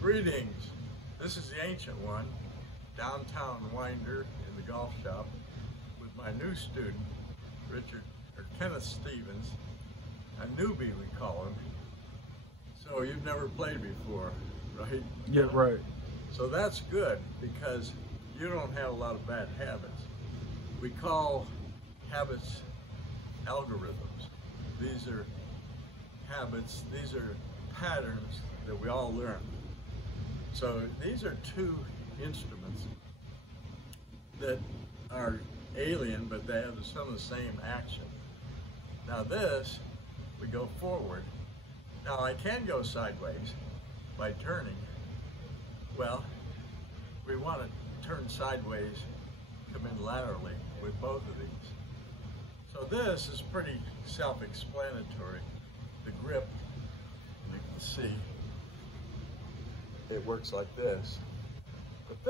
Greetings. This is the ancient one, downtown winder in the golf shop with my new student, Kenneth Stevens, a newbie we call him. So you've never played before, right? Yeah, right. So that's good because you don't have a lot of bad habits. We call habits algorithms. These are habits, these are patterns that we all learn. So these are two instruments that are alien, but they have some of the same action. Now this, we go forward. Now I can go sideways by turning. Well, we want to turn sideways, come in laterally with both of these. So this is pretty self-explanatory. The grip, you can see, it works like this. But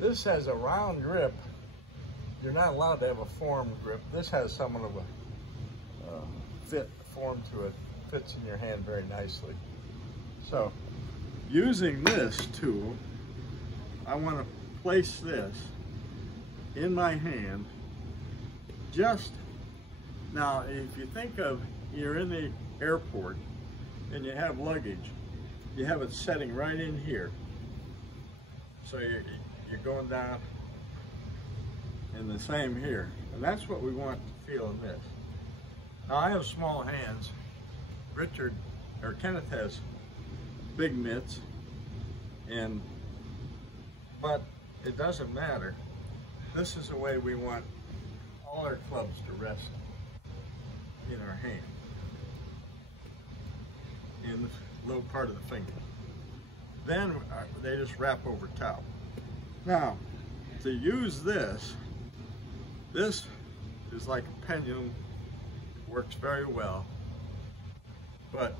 this has a round grip. You're not allowed to have a form grip. This has somewhat of a form to it. Fits in your hand very nicely. So, using this tool, I want to place this in my hand. Just now, if you think of, you're in the airport and you have luggage, you have it setting right in here. So you're going down, and the same here. And that's what we want to feel in this. Now I have small hands. Kenneth has big mitts, but it doesn't matter. This is the way we want all our clubs to rest in our hand, in the low part of the finger. Then they just wrap over top. Now, to use this is like a pendulum, works very well, but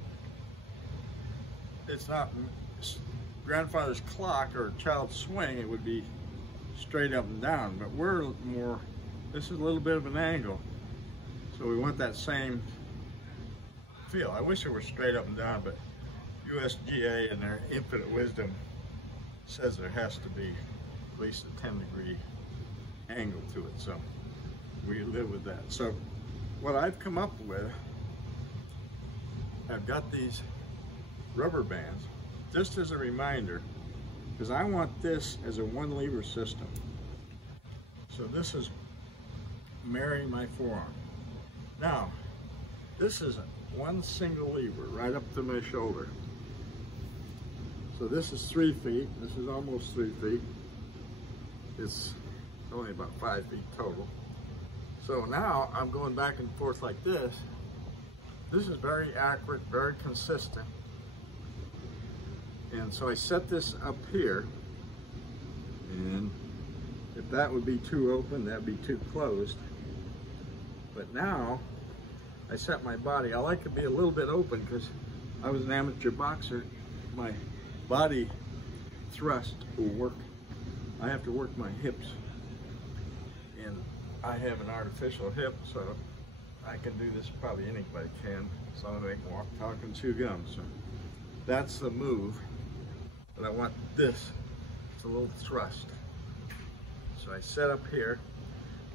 it's not grandfather's clock or child's swing. It would be straight up and down, but this is a little bit of an angle, so we want that same feel. I wish it were straight up and down, but USGA and their infinite wisdom says there has to be at least a 10-degree angle to it, so we live with that. So what I've come up with, I've got these rubber bands just as a reminder, because I want this as a one lever system. So this is marrying my forearm. Now this is one single lever right up to my shoulder. So this is 3 feet, this is almost 3 feet. It's only about 5 feet total. So now I'm going back and forth like this. This is very accurate, very consistent. And so I set this up here, and if that would be too open, that'd be too closed. But now I set my body, I like to be a little bit open because I was an amateur boxer. My body thrust will work. I have to work my hips, and I have an artificial hip, so I can do this, probably anybody can, as long as they can walk, talk, and chew gum. So that's the move. But I want this, it's a little thrust. So I set up here,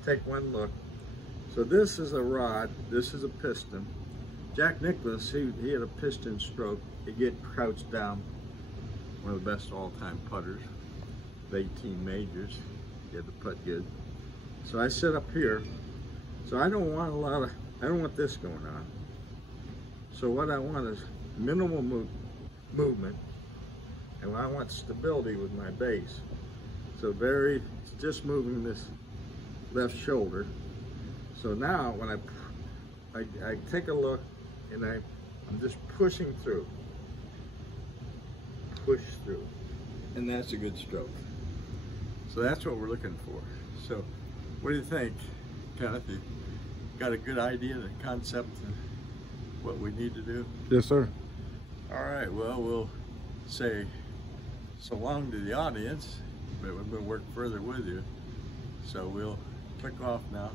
take one look. So this is a rod, this is a piston. Jack Nicklaus, he had a piston stroke. He get crouched down, one of the best all-time putters, 18 majors. He had to putt good. So I set up here. So I don't want I don't want this going on. So what I want is minimal movement, and I want stability with my base. So it's just moving this left shoulder. So now when I take a look, and I'm just pushing through. Push through. And that's a good stroke. So that's what we're looking for. So what do you think, Kenneth? You got a good idea, the concept, and what we need to do? Yes, sir. All right, well, we'll say so long to the audience, but we're going to work further with you. So we'll click off now.